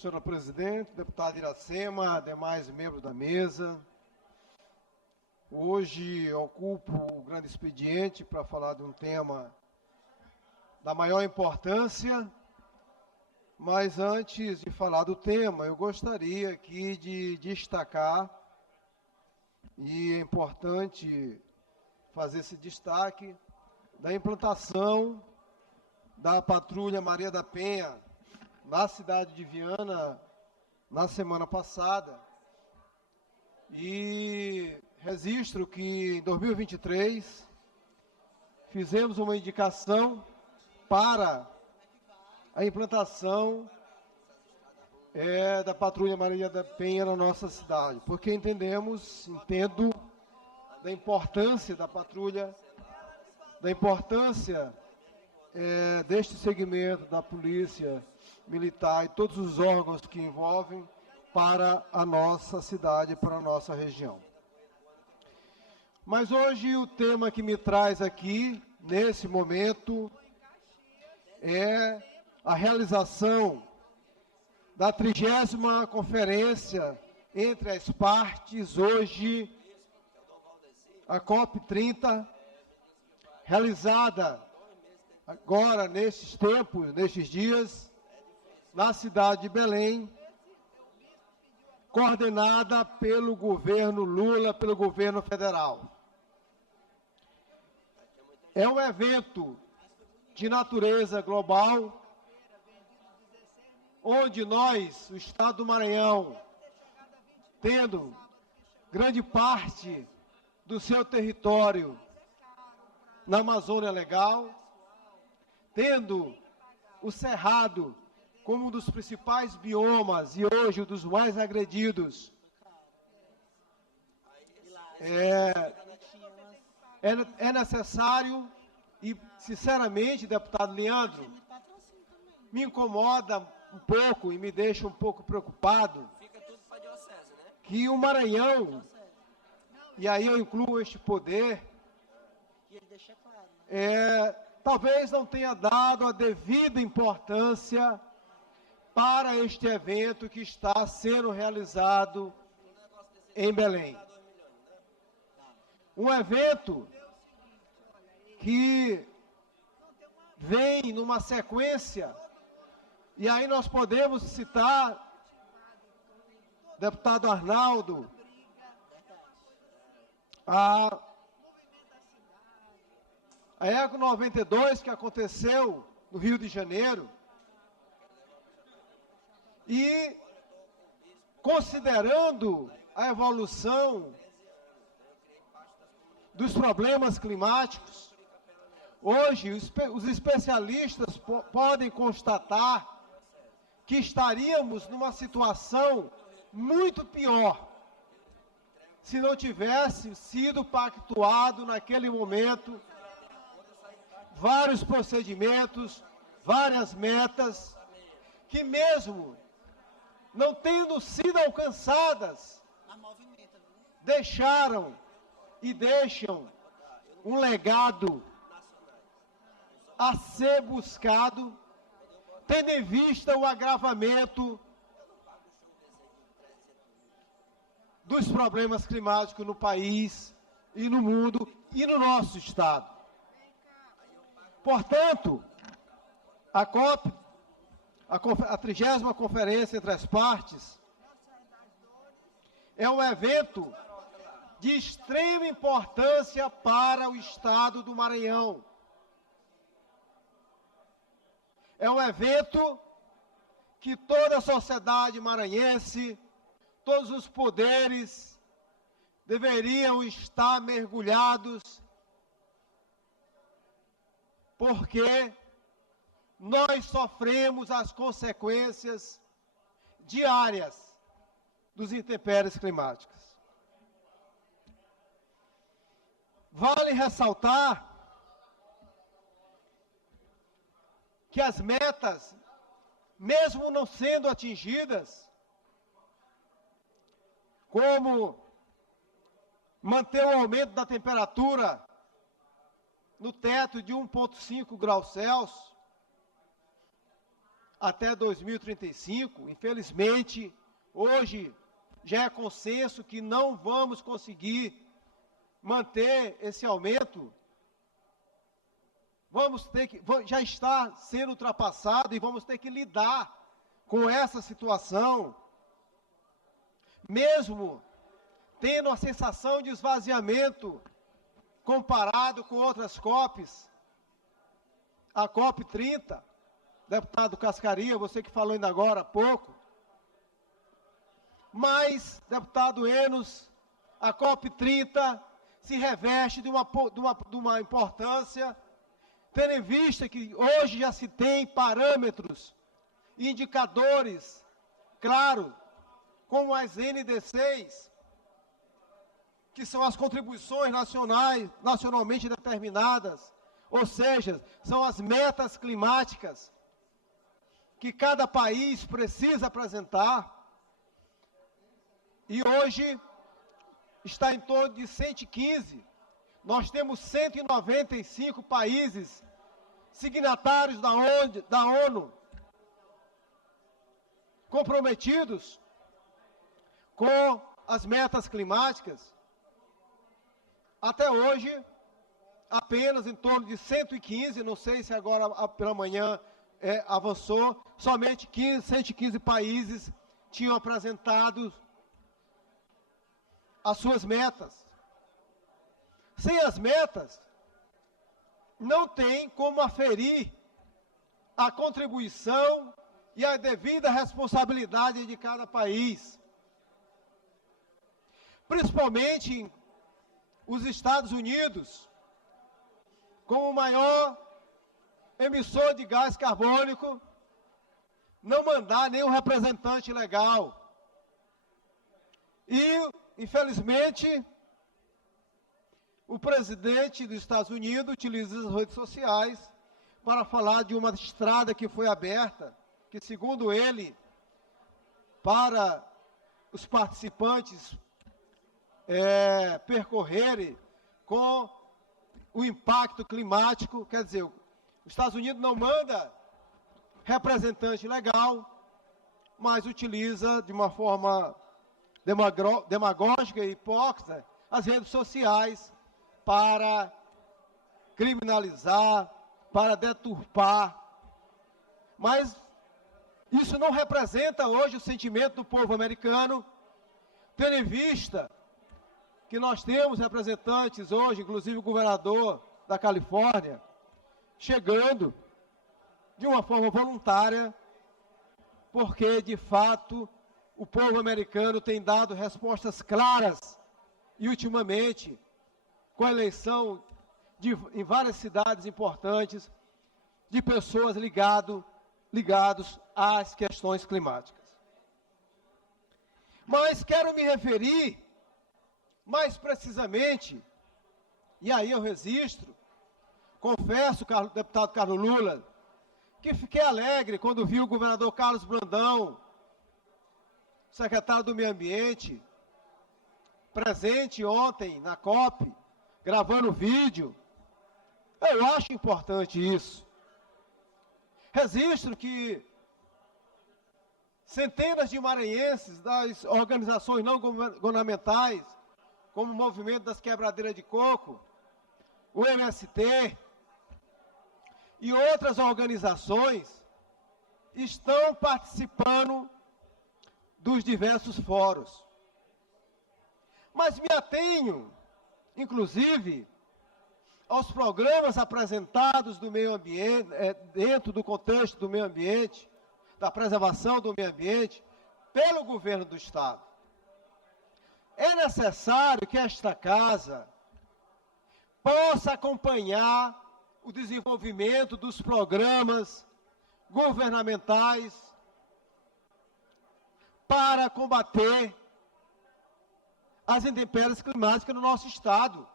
Senhora Presidente, deputado Iracema, demais membros da mesa. Hoje ocupo o grande expediente para falar de um tema da maior importância, mas antes de falar do tema, eu gostaria aqui de destacar, e é importante fazer esse destaque, da implantação da Patrulha Maria da Penha na cidade de Viana na semana passada. E registro que em 2023 fizemos uma indicação para a implantação da Patrulha Maria da Penha na nossa cidade, porque entendo da importância da patrulha, da importância deste segmento da Polícia Militar e todos os órgãos que envolvem para a nossa cidade, para a nossa região. Mas hoje o tema que me traz aqui, nesse momento, é a realização da 30ª conferência entre as partes, hoje, a COP30, realizada agora, nesses tempos, nestes dias, na cidade de Belém, coordenada pelo governo Lula, pelo governo federal. É um evento de natureza global, onde nós, o Estado do Maranhão, tendo grande parte do seu território na Amazônia Legal, tendo o Cerrado como um dos principais biomas e hoje um dos mais agredidos, é necessário e, sinceramente, deputado Leandro, me incomoda um pouco e me deixa um pouco preocupado que o Maranhão, e aí eu incluo este poder, talvez não tenha dado a devida importância para este evento que está sendo realizado em Belém. Um evento que vem numa sequência, e aí nós podemos citar, deputado Arnaldo, a Eco 92, que aconteceu no Rio de Janeiro, e considerando a evolução dos problemas climáticos, hoje os especialistas podem constatar que estaríamos numa situação muito pior se não tivesse sido pactuado naquele momento vários procedimentos, várias metas, que mesmo não tendo sido alcançadas, deixaram e deixam um legado a ser buscado, tendo em vista o agravamento dos problemas climáticos no país e no mundo e no nosso estado. Portanto, a 30ª Conferência entre as Partes, é um evento de extrema importância para o Estado do Maranhão. É um evento que toda a sociedade maranhense, todos os poderes, deveriam estar mergulhados, porque nós sofremos as consequências diárias dos intempéries climáticas. Vale ressaltar que as metas, mesmo não sendo atingidas, como manter o aumento da temperatura no teto de 1,5 graus Celsius, até 2035, infelizmente, hoje já é consenso que não vamos conseguir manter esse aumento. Já está sendo ultrapassado e vamos ter que lidar com essa situação, mesmo tendo a sensação de esvaziamento comparado com outras COPs, a COP 30, deputado Cascaria, você que falou ainda agora há pouco, mas, deputado Enos, a COP 30 se reveste de uma importância, tendo em vista que hoje já se tem parâmetros e indicadores, claro, como as NDCs, que são as contribuições nacionalmente determinadas, ou seja, são as metas climáticas que cada país precisa apresentar. E hoje está em torno de 115. Nós temos 195 países signatários da ONU, comprometidos com as metas climáticas. Até hoje, apenas em torno de 115, não sei se agora pela manhã avançou, somente 115 países tinham apresentado as suas metas. Sem as metas, não tem como aferir a contribuição e a devida responsabilidade de cada país. Principalmente os Estados Unidos, como o maior emissor de gás carbônico, não mandar nenhum representante legal. E, infelizmente, o presidente dos Estados Unidos utiliza as redes sociais para falar de uma estrada que foi aberta, que, segundo ele, para os participantes percorrerem com o impacto climático. Quer dizer, os Estados Unidos não manda representante legal, mas utiliza de uma forma demagógica e hipócrita as redes sociais para criminalizar, para deturpar. Mas isso não representa hoje o sentimento do povo americano, tendo em vista que nós temos representantes hoje, inclusive o governador da Califórnia, chegando de uma forma voluntária, porque, de fato, o povo americano tem dado respostas claras e, ultimamente, com a eleição em várias cidades importantes, de pessoas ligados às questões climáticas. Mas quero me referir mais precisamente, e aí eu registro, confesso, deputado Carlos Lula, que fiquei alegre quando vi o governador Carlos Brandão, secretário do Meio Ambiente, presente ontem na COP, gravando vídeo. Eu acho importante isso. Registro que centenas de maranhenses das organizações não governamentais, como o Movimento das Quebradeiras de Coco, o MST e outras organizações, estão participando dos diversos fóruns. Mas me atenho, inclusive, aos programas apresentados do meio ambiente, dentro do contexto do meio ambiente, da preservação do meio ambiente, pelo governo do Estado. É necessário que esta casa possa acompanhar o desenvolvimento dos programas governamentais para combater as intempéries climáticas no nosso Estado.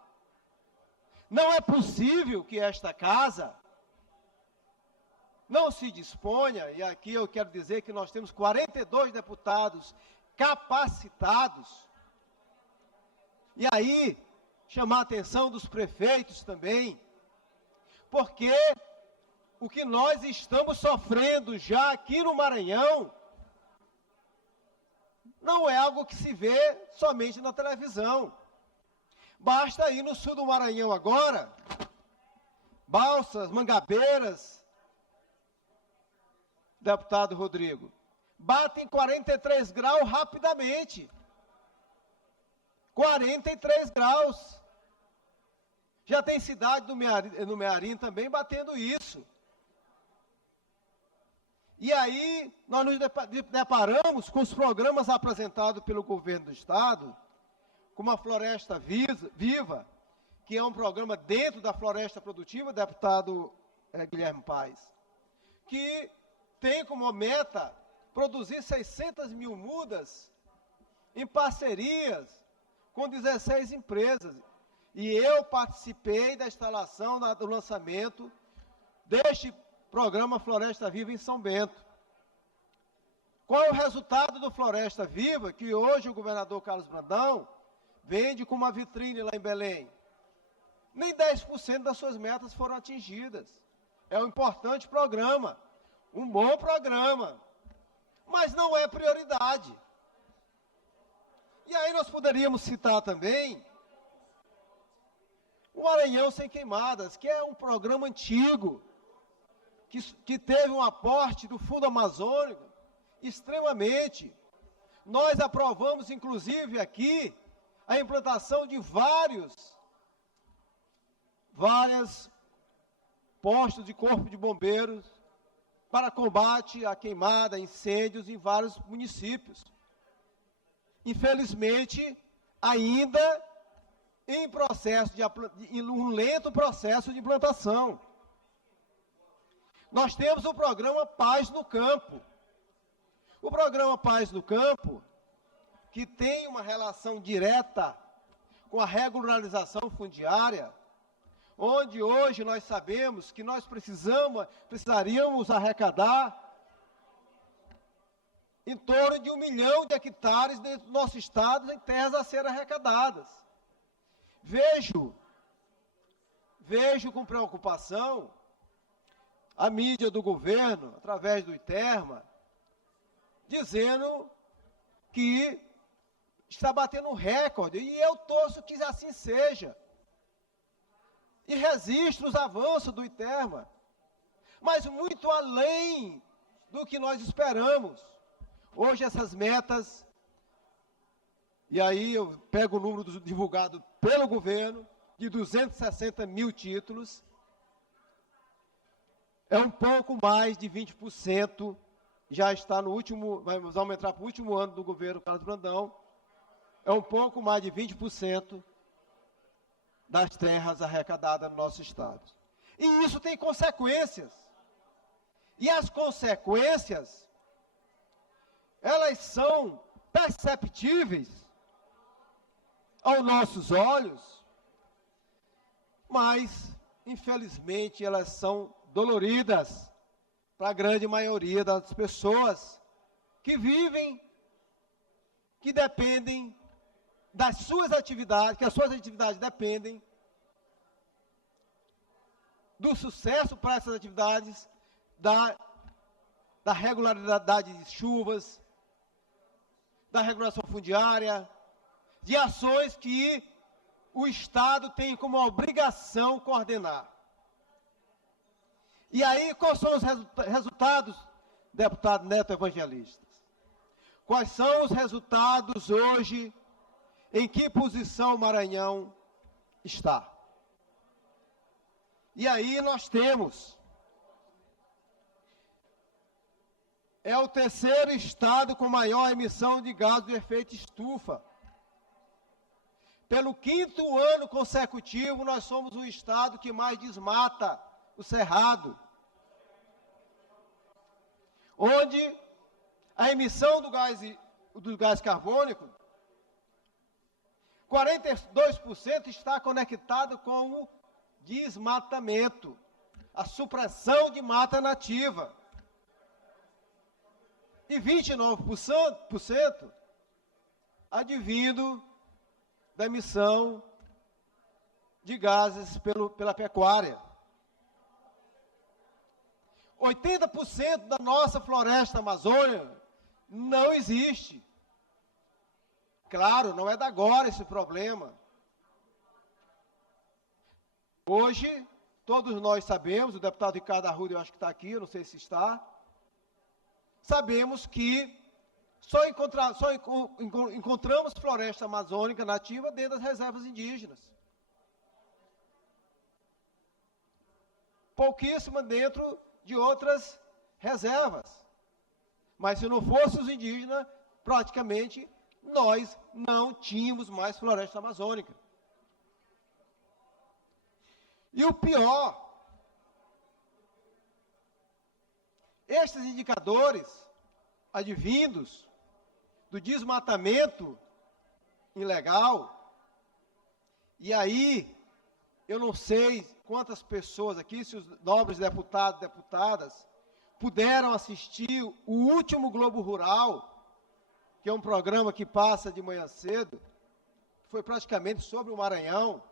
Não é possível que esta casa não se disponha, e aqui eu quero dizer que nós temos 42 deputados capacitados, e aí chamar a atenção dos prefeitos também, porque o que nós estamos sofrendo já aqui no Maranhão não é algo que se vê somente na televisão. Basta ir no sul do Maranhão agora, Balsas, Mangabeiras, deputado Rodrigo, batem 43 graus rapidamente. 43 graus. Já tem cidade no Mearim também batendo isso. E aí, nós nos deparamos com os programas apresentados pelo governo do Estado, como a Floresta Viva, que é um programa dentro da Floresta Produtiva, deputado Guilherme Paes, que tem como meta produzir 600 mil mudas em parcerias com 16 empresas. E eu participei da instalação, do lançamento deste programa Floresta Viva em São Bento. Qual é o resultado do Floresta Viva, que hoje o governador Carlos Brandão vende com uma vitrine lá em Belém? Nem 10% das suas metas foram atingidas. É um importante programa, um bom programa, mas não é prioridade. E aí nós poderíamos citar também o Maranhão Sem Queimadas, que é um programa antigo, que teve um aporte do Fundo Amazônico extremamente. Nós aprovamos, inclusive, aqui, a implantação de vários postos de corpo de bombeiros para combate à queimada, incêndios em vários municípios. Infelizmente, ainda em um lento processo de implantação. Nós temos o programa Paz no Campo. O programa Paz no Campo, que tem uma relação direta com a regularização fundiária, onde hoje nós sabemos que nós precisaríamos arrecadar em torno de 1 milhão de hectares dentro do nosso estado em terras a serem arrecadadas. Vejo com preocupação a mídia do governo, através do ITERMA, dizendo que está batendo um recorde, e eu torço que assim seja. E registro os avanços do ITERMA, mas muito além do que nós esperamos. Hoje essas metas, e aí eu pego o número divulgado pelo governo, de 260 mil títulos, é um pouco mais de 20%, já está no último, vamos entrar para o último ano do governo Carlos Brandão, é um pouco mais de 20% das terras arrecadadas no nosso estado. E isso tem consequências. E as consequências, elas são perceptíveis aos nossos olhos, mas, infelizmente, elas são doloridas para a grande maioria das pessoas que vivem, que dependem das suas atividades, que as suas atividades dependem do sucesso para essas atividades, da regularidade de chuvas, da regulação fundiária, de ações que o Estado tem como obrigação coordenar. E aí, quais são os resultados, deputado Neto Evangelista? Quais são os resultados hoje? Em que posição o Maranhão está? E aí nós temos, é o terceiro estado com maior emissão de gás de efeito estufa. Pelo 5º ano consecutivo, nós somos o estado que mais desmata o Cerrado, onde a emissão do gás carbônico, 42% está conectado com o desmatamento, a supressão de mata nativa. E 29% advindo da emissão de gases pela pecuária. 80% da nossa floresta amazônica não existe. Claro, não é de agora esse problema. Hoje, todos nós sabemos, o deputado Ricardo Arruda, eu acho que está aqui, eu não sei se está, sabemos que só encontramos floresta amazônica nativa dentro das reservas indígenas. Pouquíssima dentro de outras reservas. Mas se não fossem os indígenas, praticamente nós não tínhamos mais floresta amazônica. E o pior, estes indicadores advindos do desmatamento ilegal, e aí eu não sei quantas pessoas aqui, se os nobres deputados e deputadas, puderam assistir o último Globo Rural, que é um programa que passa de manhã cedo, foi praticamente sobre o Maranhão.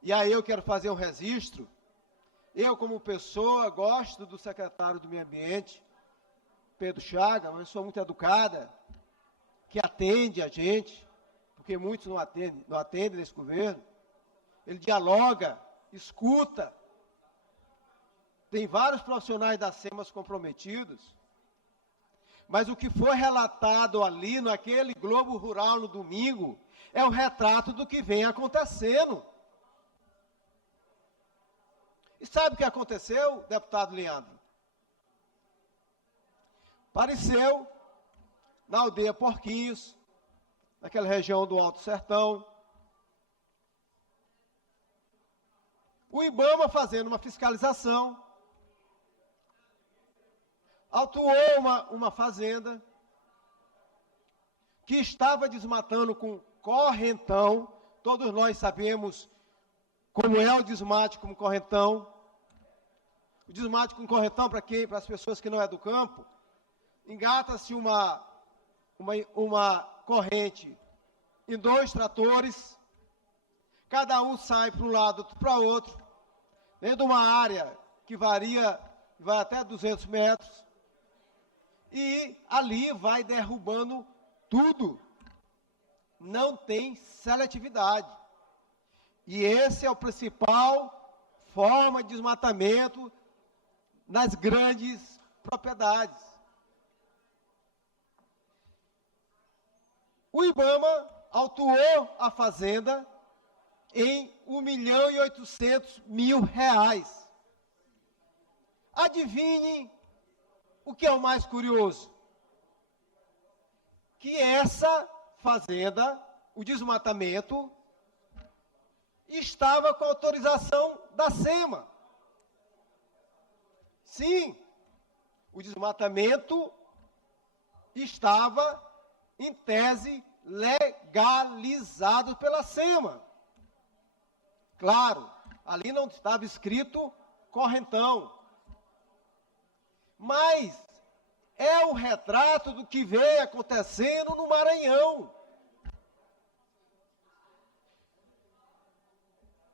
E aí eu quero fazer um registro. Eu, como pessoa, gosto do secretário do Meio Ambiente, Pedro Chaga, uma pessoa muito educada, que atende a gente, porque muitos não atendem nesse governo. Ele dialoga, escuta. Tem vários profissionais da SEMAS comprometidos. Mas o que foi relatado ali, naquele Globo Rural no domingo, é um retrato do que vem acontecendo. E sabe o que aconteceu, deputado Leandro? Apareceu na aldeia Porquinhos, naquela região do Alto Sertão, o IBAMA fazendo uma fiscalização, autuou uma fazenda que estava desmatando com correntão. Todos nós sabemos como é o desmate com correntão. O desmate com correntão, para as pessoas que não é do campo, engata-se uma corrente em 2 tratores, cada um sai para um lado, outro para o outro, dentro de uma área que vai até 200 metros, e ali vai derrubando tudo. Não tem seletividade. E esse é o principal forma de desmatamento nas grandes propriedades. O IBAMA autuou a fazenda em R$1.800.000. Adivinhem o que é o mais curioso? Que essa fazenda, o desmatamento, estava com autorização da SEMA. Sim, o desmatamento estava, em tese, legalizado pela SEMA. Claro, ali não estava escrito correntão. Mas é o retrato do que vem acontecendo no Maranhão.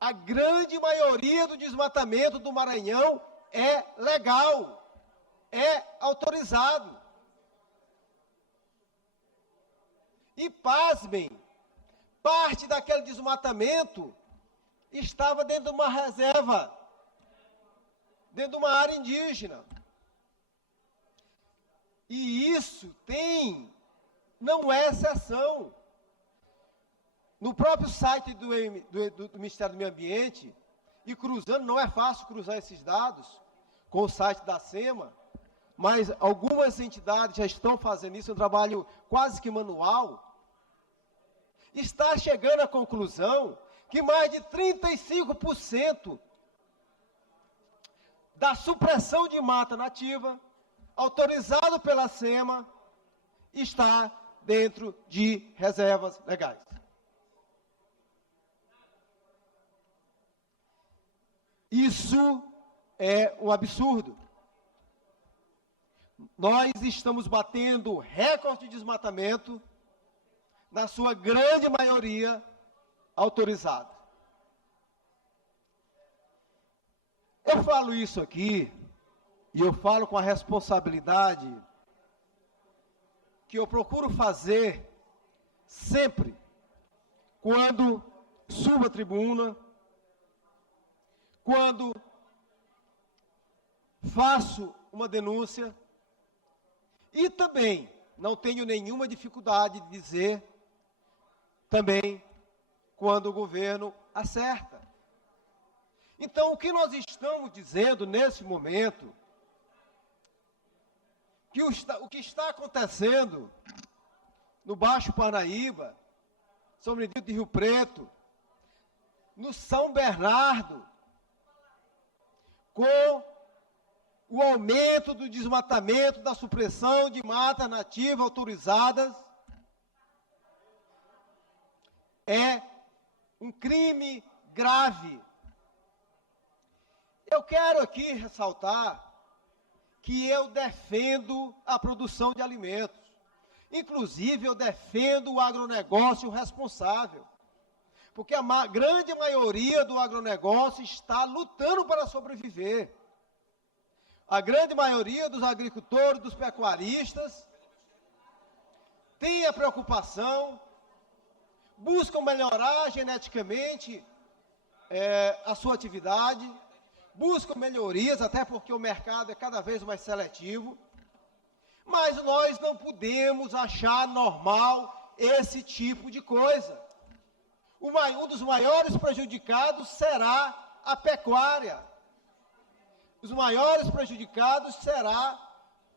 A grande maioria do desmatamento do Maranhão é legal, é autorizado. E, pasmem, parte daquele desmatamento estava dentro de uma reserva, dentro de uma área indígena. E isso não é exceção. No próprio site do Ministério do Meio Ambiente, e cruzando, não é fácil cruzar esses dados com o site da SEMA, mas algumas entidades já estão fazendo isso, é um trabalho quase que manual, está chegando à conclusão que mais de 35% da supressão de mata nativa, autorizado pela SEMA, está dentro de reservas legais. Isso é um absurdo. Nós estamos batendo recorde de desmatamento, na sua grande maioria, autorizado. Eu falo isso aqui, e eu falo com a responsabilidade que eu procuro fazer sempre, quando subo a tribuna, quando faço uma denúncia, e também não tenho nenhuma dificuldade de dizer também quando o governo acerta. Então, o que nós estamos dizendo nesse momento, que o que está acontecendo no Baixo Parnaíba, São Benedito de Rio Preto, no São Bernardo, com o aumento do desmatamento, da supressão de matas nativas autorizadas, é um crime grave. Eu quero aqui ressaltar que eu defendo a produção de alimentos. Inclusive, eu defendo o agronegócio responsável. Porque a grande maioria do agronegócio está lutando para sobreviver. A grande maioria dos agricultores, dos pecuaristas, tem a preocupação, buscam melhorar geneticamente a sua atividade, buscam melhorias, até porque o mercado é cada vez mais seletivo, mas nós não podemos achar normal esse tipo de coisa. Um dos maiores prejudicados será a pecuária. Os maiores prejudicados será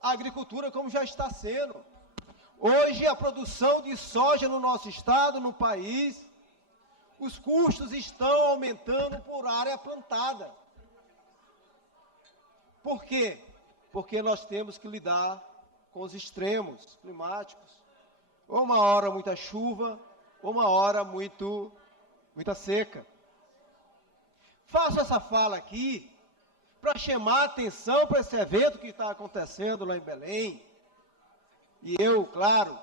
a agricultura, como já está sendo. Hoje, a produção de soja no nosso estado, no país, os custos estão aumentando por área plantada. Por quê? Porque nós temos que lidar com os extremos climáticos. Ou uma hora muita chuva, ou uma hora muita seca. Faço essa fala aqui para chamar a atenção para esse evento que está acontecendo lá em Belém. E eu, claro,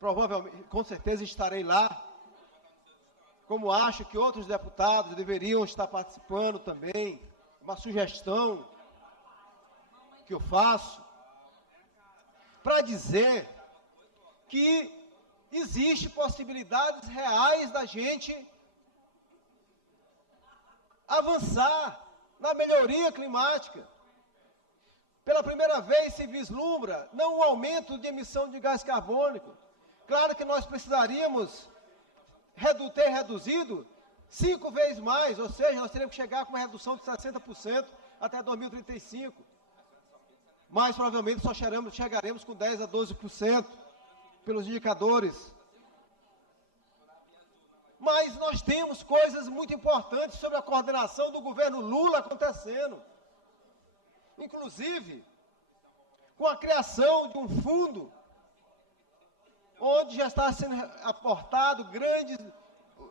provavelmente, com certeza estarei lá, como acho que outros deputados deveriam estar participando também. Uma sugestão que eu faço para dizer que existe possibilidades reais da gente avançar na melhoria climática. Pela primeira vez se vislumbra não um aumento de emissão de gás carbônico. Claro que nós precisaríamos ter reduzido 5 vezes mais, ou seja, nós teríamos que chegar com uma redução de 60% até 2035. Mas provavelmente só chegaremos com 10% a 12% pelos indicadores. Mas nós temos coisas muito importantes sobre a coordenação do governo Lula acontecendo. Inclusive, com a criação de um fundo, onde já está sendo aportado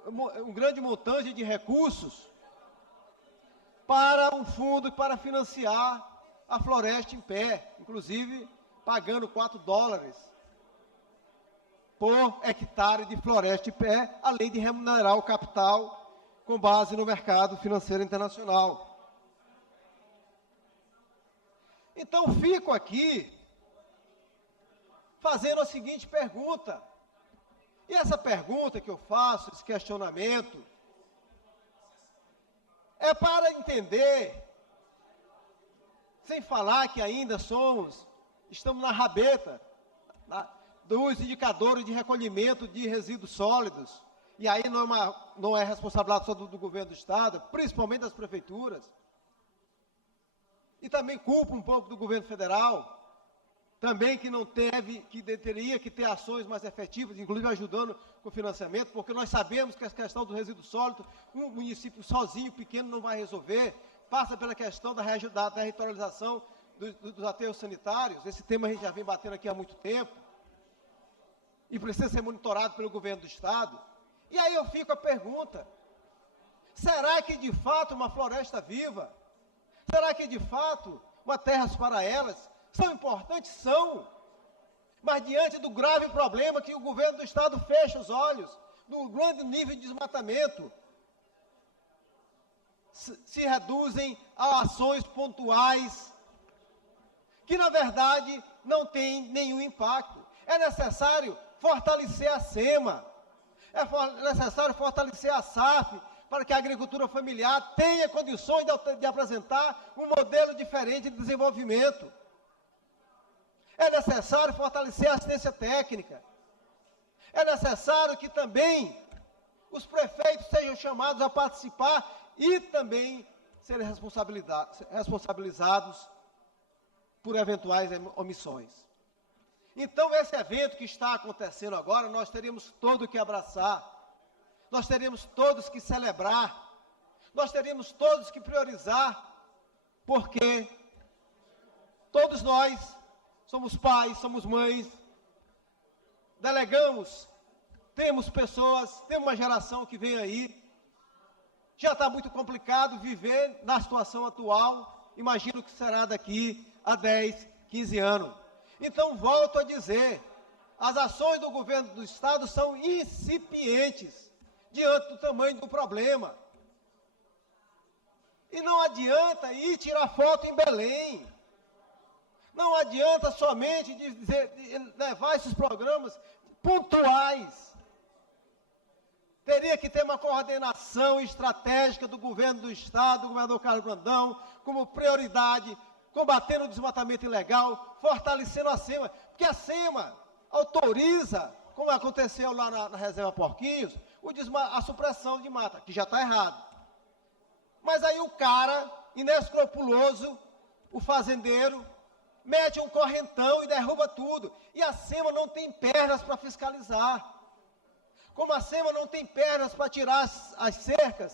um grande montante de recursos para um fundo para financiar a floresta em pé, inclusive pagando $4 por hectare de floresta em pé, além de remunerar o capital com base no mercado financeiro internacional. Então, fico aqui fazendo a seguinte pergunta. E essa pergunta que eu faço, esse questionamento, é para entender, sem falar que ainda estamos na rabeta dos indicadores de recolhimento de resíduos sólidos, e aí não é responsabilidade só do governo do Estado, principalmente das prefeituras, e também culpa um pouco do governo federal, também que teria que ter ações mais efetivas, inclusive ajudando com o financiamento, porque nós sabemos que a questão do resíduo sólido, um município sozinho, pequeno, não vai resolver, passa pela questão da territorialização dos aterros sanitários. Esse tema a gente já vem batendo aqui há muito tempo, e precisa ser monitorado pelo governo do Estado. E aí eu fico a pergunta, será que de fato uma floresta viva, será que de fato uma terras para elas, são importantes? São, mas diante do grave problema que o governo do Estado fecha os olhos, do grande nível de desmatamento, se reduzem a ações pontuais, que na verdade não têm nenhum impacto. É necessário fortalecer a SEMA, é necessário fortalecer a SAF, para que a agricultura familiar tenha condições de apresentar um modelo diferente de desenvolvimento. É necessário fortalecer a assistência técnica. É necessário que também os prefeitos sejam chamados a participar e também serem responsabilizados por eventuais omissões. Então, esse evento que está acontecendo agora, nós teríamos todo que abraçar, nós teríamos todos que celebrar, nós teríamos todos que priorizar, porque todos nós somos pais, somos mães, delegamos, temos pessoas, temos uma geração que vem aí, já está muito complicado viver na situação atual, imagino que será daqui a 10, 15 anos. Então, volto a dizer, as ações do governo do Estado são incipientes diante do tamanho do problema. E não adianta ir tirar foto em Belém. Não adianta somente levar esses programas pontuais. Teria que ter uma coordenação estratégica do governo do Estado, do governador Carlos Brandão, como prioridade, combatendo o desmatamento ilegal, fortalecendo a SEMA, porque a SEMA autoriza, como aconteceu lá na Reserva Porquinhos, a supressão de mata, que já está errado. Mas aí o cara, inescrupuloso, o fazendeiro, mete um correntão e derruba tudo. E a SEMA não tem pernas para fiscalizar. Como a SEMA não tem pernas para tirar as cercas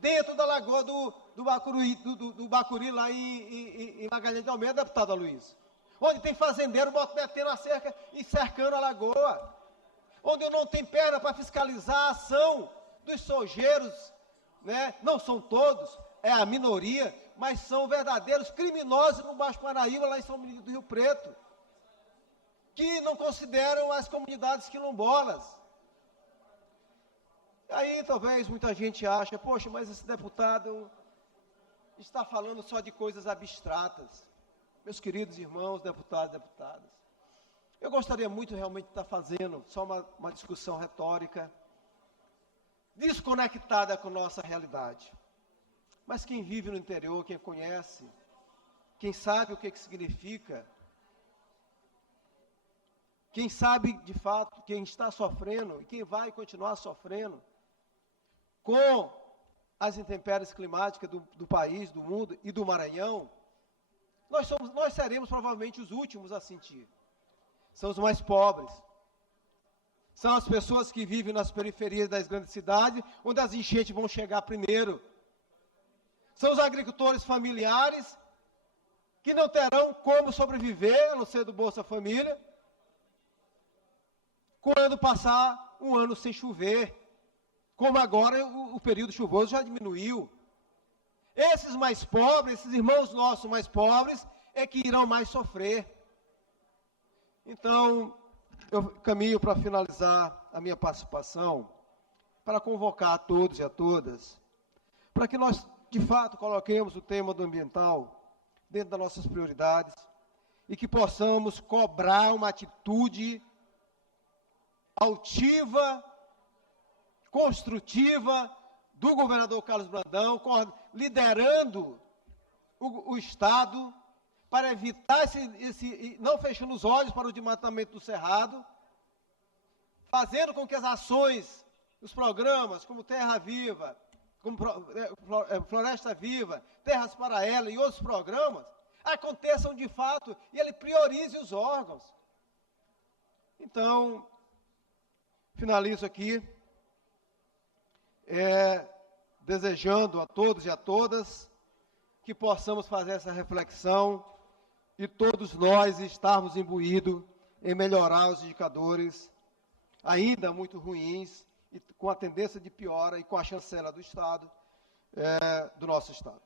dentro da lagoa do Bacuri, lá em Magalhães de Almeida, deputado Aloysio. Onde tem fazendeiro metendo a cerca e cercando a lagoa. Onde não tem perna para fiscalizar a ação dos sojeiros, né? Não são todos, é a minoria, mas são verdadeiros criminosos no Baixo Paraíba, lá em São Benedito do Rio Preto, que não consideram as comunidades quilombolas. Aí talvez muita gente acha, poxa, mas esse deputado está falando só de coisas abstratas. Meus queridos irmãos, deputados e deputadas, eu gostaria muito realmente de estar fazendo só uma discussão retórica, desconectada com nossa realidade. Mas quem vive no interior, quem conhece, quem sabe o que significa, quem sabe de fato, quem está sofrendo e quem vai continuar sofrendo com as intempéries climáticas do país, do mundo e do Maranhão, nós seremos provavelmente os últimos a sentir. São os mais pobres. São as pessoas que vivem nas periferias das grandes cidades, onde as enchentes vão chegar primeiro. São os agricultores familiares, que não terão como sobreviver, a não ser do Bolsa Família, quando passar um ano sem chover. Como agora o período chuvoso já diminuiu. Esses mais pobres, esses irmãos nossos mais pobres, é que irão mais sofrer. Então, eu caminho para finalizar a minha participação, para convocar a todos e a todas, para que nós, de fato, coloquemos o tema do ambiental dentro das nossas prioridades e que possamos cobrar uma atitude altiva, construtiva do governador Carlos Brandão, liderando o Estado para evitar não fechando os olhos para o desmatamento do Cerrado, fazendo com que as ações, os programas como Terra Viva, como Floresta Viva, Terras para Ela e outros programas, aconteçam de fato e ele priorize os órgãos. Então, finalizo aqui, desejando a todos e a todas que possamos fazer essa reflexão e todos nós estarmos imbuídos em melhorar os indicadores ainda muito ruins e com a tendência de piora e com a chancela do Estado, do nosso Estado.